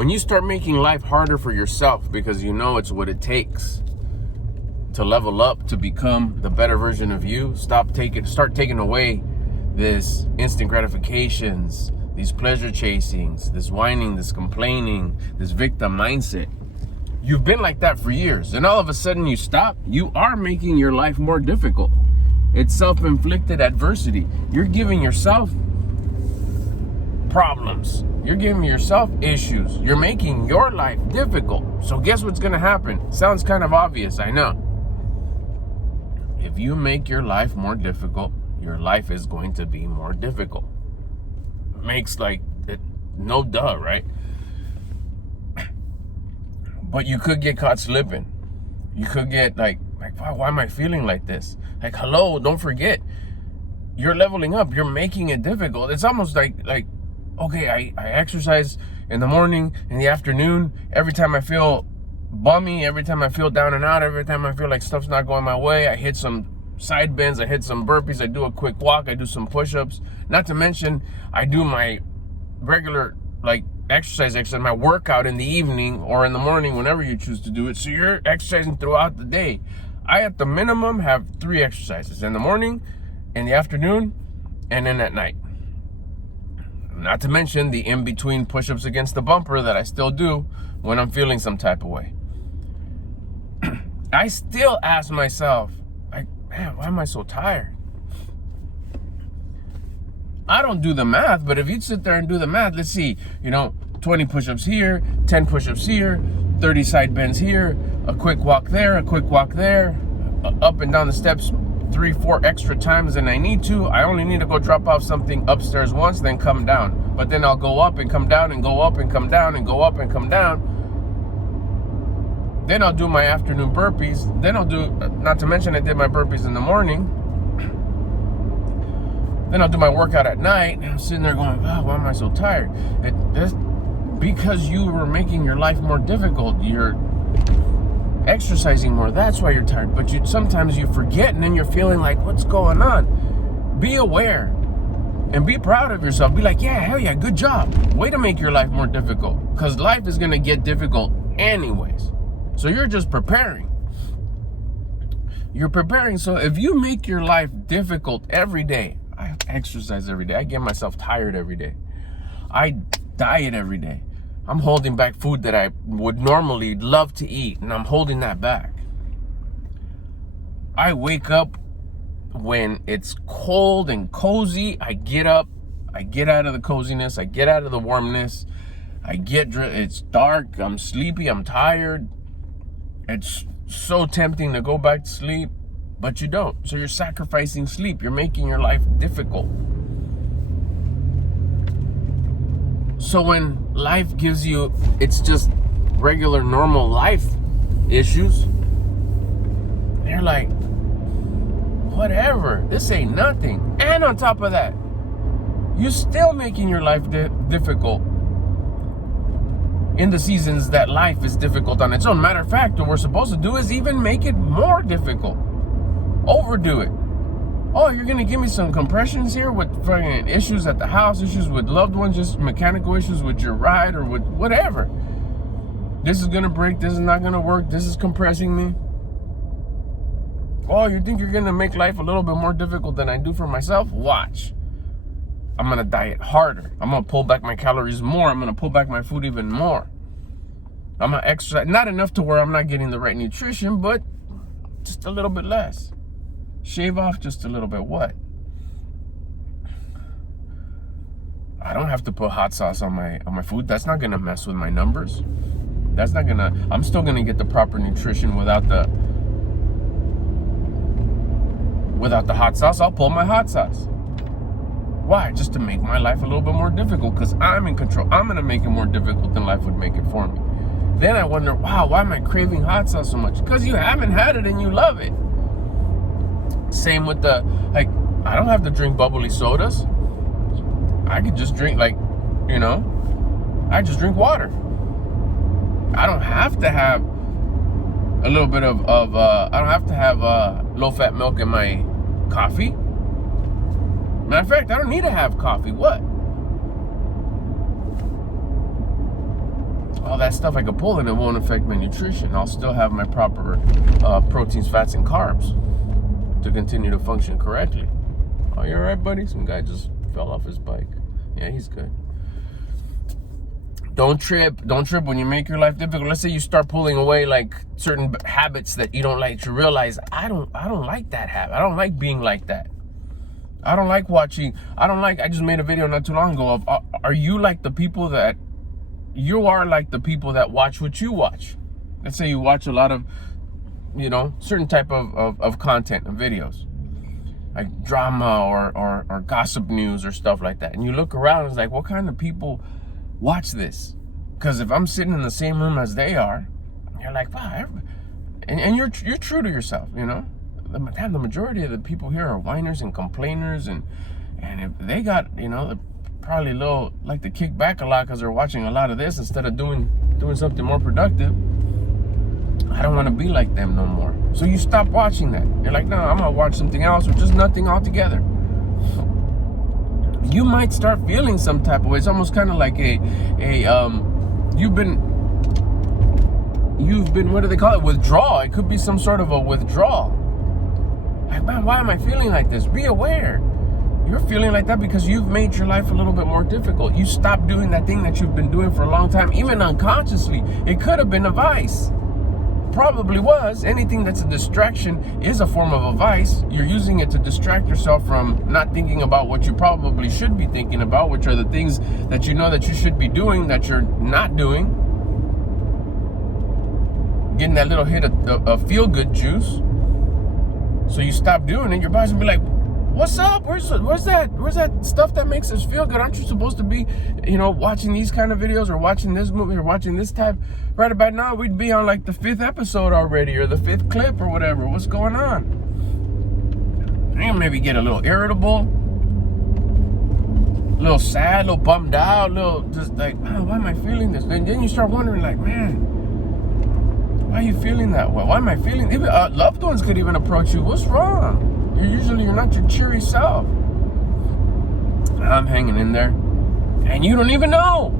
When you start making life harder for yourself because you know it's what it takes to level up, to become the better version of you, start taking away this instant gratifications, these pleasure chasings, this whining, this complaining, this victim mindset. You've been like that for years, and all of a sudden you stop. You are making your life more difficult. It's self-inflicted adversity. You're giving yourself problems. You're giving yourself issues. You're making your life difficult. So guess what's going to happen? Sounds kind of obvious, I know. If you make your life more difficult, your life is going to be more difficult. Makes like it, no duh, right? But you could get caught slipping. You could get like, wow, why am I feeling like this? Like, hello, don't forget, you're leveling up. You're making it difficult. It's almost like, okay, I exercise in the morning, in the afternoon. Every time I feel bummy, every time I feel down and out, every time I feel like stuff's not going my way, I hit some side bends, I hit some burpees, I do a quick walk, I do some push-ups. Not to mention, I do my regular exercise, my workout in the evening or in the morning, whenever you choose to do it. So you're exercising throughout the day. I, at the minimum, have 3 exercises: in the morning, in the afternoon, and then at night. Not to mention the in-between push-ups against the bumper that I still do when I'm feeling some type of way. I still ask myself, man, why am I so tired? I don't do the math, but if you sit there and do the math, let's see, 20 push-ups here, 10 push-ups here, 30 side bends here, a quick walk there, up and down the steps 3-4 extra times than I need to. I only need to go drop off something upstairs once, then come down. But then I'll go up and come down and go up and come down and go up and come down. Then I'll do my afternoon burpees. Then I'll do, not to mention I did my burpees in the morning. Then I'll do my workout at night. And I'm sitting there going, oh, why am I so tired? That's because you were making your life more difficult. You're exercising more. That's why you're tired. But sometimes you forget, and then you're feeling like, what's going on? Be aware and be proud of yourself. Be like, yeah, hell yeah, good job. Way to make your life more difficult, because life is going to get difficult anyways. So you're just preparing. You're preparing. So if you make your life difficult every day, I exercise every day, I get myself tired every day, I diet every day, I'm holding back food that I would normally love to eat, and I'm holding that back. I wake up when it's cold and cozy. I get up, I get out of the coziness, I get out of the warmness, it's dark, I'm sleepy, I'm tired. It's so tempting to go back to sleep, but you don't. So you're sacrificing sleep. You're making your life difficult. So when life gives you, it's just regular, normal life issues, you're like, whatever, this ain't nothing. And on top of that, you're still making your life difficult in the seasons that life is difficult on its own. Matter of fact, what we're supposed to do is even make it more difficult. Overdo it. Oh, you're gonna give me some compressions here with fucking issues at the house, issues with loved ones, just mechanical issues with your ride or with whatever. This is gonna break, this is not gonna work, this is compressing me. Oh, you think you're gonna make life a little bit more difficult than I do for myself? Watch. I'm gonna diet harder. I'm gonna pull back my calories more. I'm gonna pull back my food even more. I'm gonna exercise, not enough to where I'm not getting the right nutrition, but just a little bit less. Shave off just a little bit. What? I don't have to put hot sauce on my food. That's not gonna mess with my numbers. That's not gonna, I'm still gonna get the proper nutrition without the hot sauce. I'll pull my hot sauce. Why? Just to make my life a little bit more difficult, because I'm in control. I'm going to make it more difficult than life would make it for me. Then I wonder, wow, why am I craving hot sauce so much? Because you haven't had it and you love it. Same with I don't have to drink bubbly sodas. I could just drink I just drink water. I don't have to have a little bit of I don't have to have low-fat milk in my coffee. Matter of fact, I don't need to have coffee. What? all that stuff I could pull and it won't affect my nutrition. I'll still have my proper proteins, fats, and carbs to continue to function correctly. Oh, you all right, buddy? Some guy just fell off his bike. Yeah, he's good. Don't trip when you make your life difficult. Let's say you start pulling away like certain habits that you don't like. You realize, I don't like that habit. I don't like being like that. I don't like watching. I just made a video not too long ago of, are you like the people that, you are like the people that watch what you watch. Let's say you watch a lot of, certain type of content and videos, like drama or gossip news or stuff like that. And you look around, it's like, what kind of people watch this? Because if I'm sitting in the same room as they are, you're like, wow, and you're true to yourself, The majority of the people here are whiners and complainers, and if they got, they're probably a little like to kick back a lot because they're watching a lot of this instead of doing something more productive. I don't want to be like them no more. So you stop watching that. You're like, no, I'm gonna watch something else or just nothing altogether. You might start feeling some type of way. It's almost kind of like you've been, what do they call it? Withdrawal. It could be some sort of a withdrawal. Like, man, why am I feeling like this? Be aware. You're feeling like that because you've made your life a little bit more difficult. You stopped doing that thing that you've been doing for a long time, even unconsciously. It could have been a vice. Probably was. Anything that's a distraction is a form of a vice. You're using it to distract yourself from not thinking about what you probably should be thinking about, which are the things that you know that you should be doing that you're not doing. Getting that little hit of feel-good juice. So you stop doing it, your body's gonna be like, what's up? Where's that stuff that makes us feel good? Aren't you supposed to be, watching these kind of videos or watching this movie or watching this type? Right about now, we'd be on like the 5th episode already or the 5th clip or whatever. What's going on? You maybe get a little irritable, a little sad, a little bummed out, a little just like, man, why am I feeling this? And then you start wondering like, man, why are you feeling that way? Why am I feeling? Even loved ones could even approach you. What's wrong? You're not your cheery self. I'm hanging in there, and you don't even know.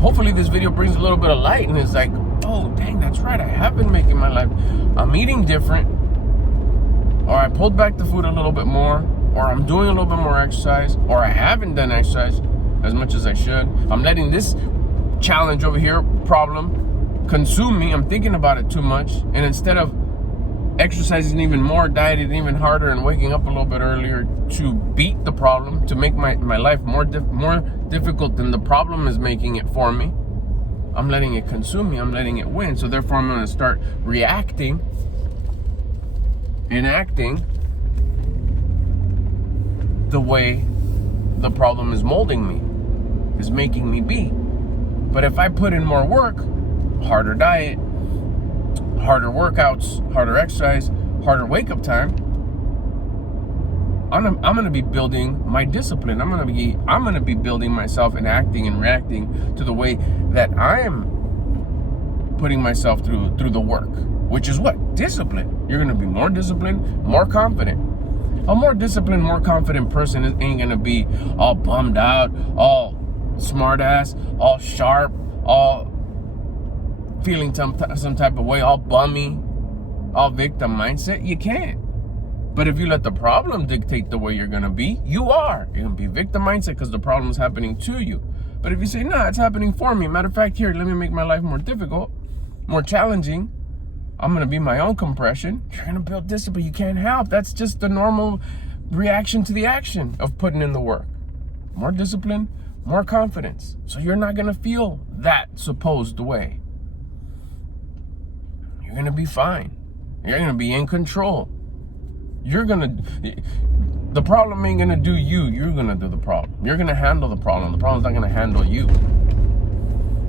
Hopefully this video brings a little bit of light, and it's like, oh, dang, that's right. I have been making my life. I'm eating different, or I pulled back the food a little bit more, or I'm doing a little bit more exercise, or I haven't done exercise as much as I should. I'm letting this challenge over here, problem, consume me. I'm thinking about it too much, and instead of exercising even more, dieting even harder, and waking up a little bit earlier to beat the problem, to make my life more difficult than the problem is making it for me, I'm letting it consume me. I'm letting it win. So therefore, I'm going to start reacting and acting the way the problem is molding me, is making me be. But if I put in more work, harder diet, harder workouts, harder exercise, harder wake-up time, I'm gonna be building my discipline. I'm gonna be building myself and acting and reacting to the way that I am putting myself through the work, which is what? Discipline. You're gonna be more disciplined, more confident. A more disciplined, more confident person ain't gonna be all bummed out, all smart ass, all sharp, all feeling some type of way, all bummy, all victim mindset. You can't. But if you let the problem dictate the way you're gonna be, you're gonna be victim mindset because the problem is happening to you. But if you say, nah, it's happening for me, matter of fact, here, let me make my life more difficult, more challenging, I'm gonna be my own compression, you're gonna build discipline. You can't help. That's just the normal reaction to the action of putting in the work. More discipline, more confidence. So you're not gonna feel that supposed way. You're gonna be fine. You're gonna be in control. The problem ain't gonna do you. You're gonna do the problem. You're gonna handle the problem. The problem's not gonna handle you.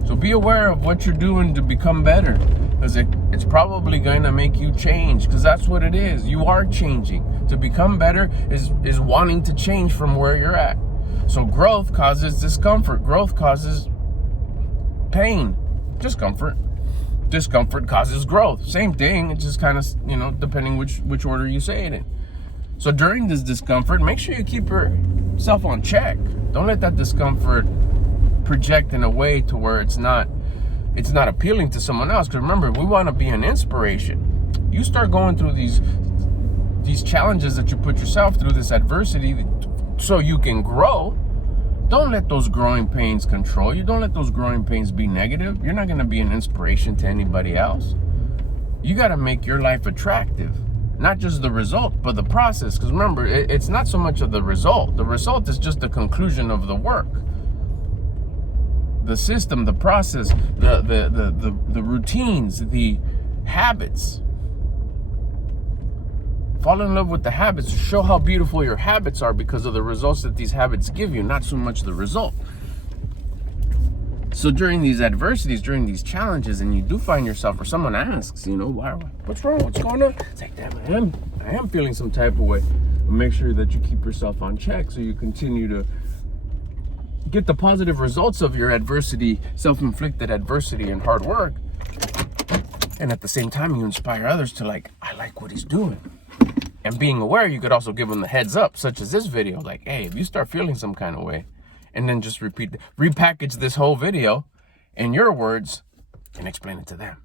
So be aware of what you're doing to become better, because it's probably gonna make you change, because that's what it is. You are changing. To become better is wanting to change from where you're at. So growth causes discomfort. Growth causes pain. Discomfort causes growth. Same thing. It's just kind of, depending which order you say it in. So during this discomfort, make sure you keep yourself on check. Don't let that discomfort project in a way to where it's not appealing to someone else. Because remember, we want to be an inspiration. You start going through these challenges that you put yourself through, this adversity, so you can grow. Don't let those growing pains control you. Don't let those growing pains be negative. You're not going to be an inspiration to anybody else. You got to make your life attractive. Not just the result, but the process. Because remember, it's not so much of the result. The result is just the conclusion of the work. The system, the process, the routines, the habits. Fall in love with the habits. Show how beautiful your habits are because of the results that these habits give you, not so much the result. So during these adversities, during these challenges, and you do find yourself, or someone asks, what's wrong? What's going on? It's like, damn, I am feeling some type of way. But make sure that you keep yourself on check so you continue to get the positive results of your adversity, self-inflicted adversity and hard work. And at the same time, you inspire others to I like what he's doing. And being aware, you could also give them the heads up, such as this video. Like, hey, if you start feeling some kind of way, and then just repackage this whole video in your words and explain it to them.